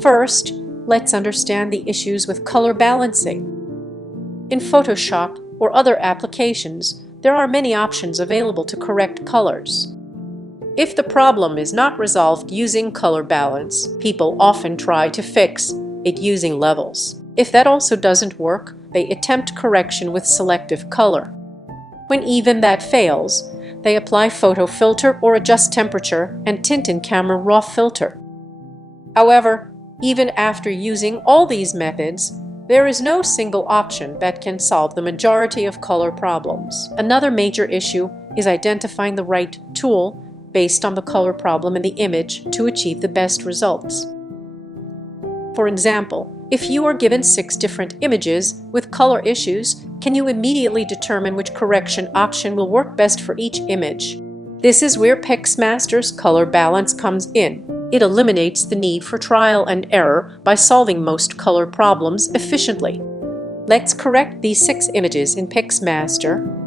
First, let's understand the issues with color balancing. In Photoshop or other applications, there are many options available to correct colors. If the problem is not resolved using color balance, people often try to fix it using levels. If that also doesn't work, they attempt correction with selective color. When even that fails, they apply photo filter or adjust temperature and tint in camera raw filter. However, even after using all these methods, there is no single option that can solve the majority of color problems. Another major issue is identifying the right tool based on the color problem in the image to achieve the best results. For example, if you are given 6 different images with color issues, can you immediately determine which correction option will work best for each image? This is where PixMaster's color balance comes in. It eliminates the need for trial and error by solving most color problems efficiently. Let's correct these 6 images in PixMaster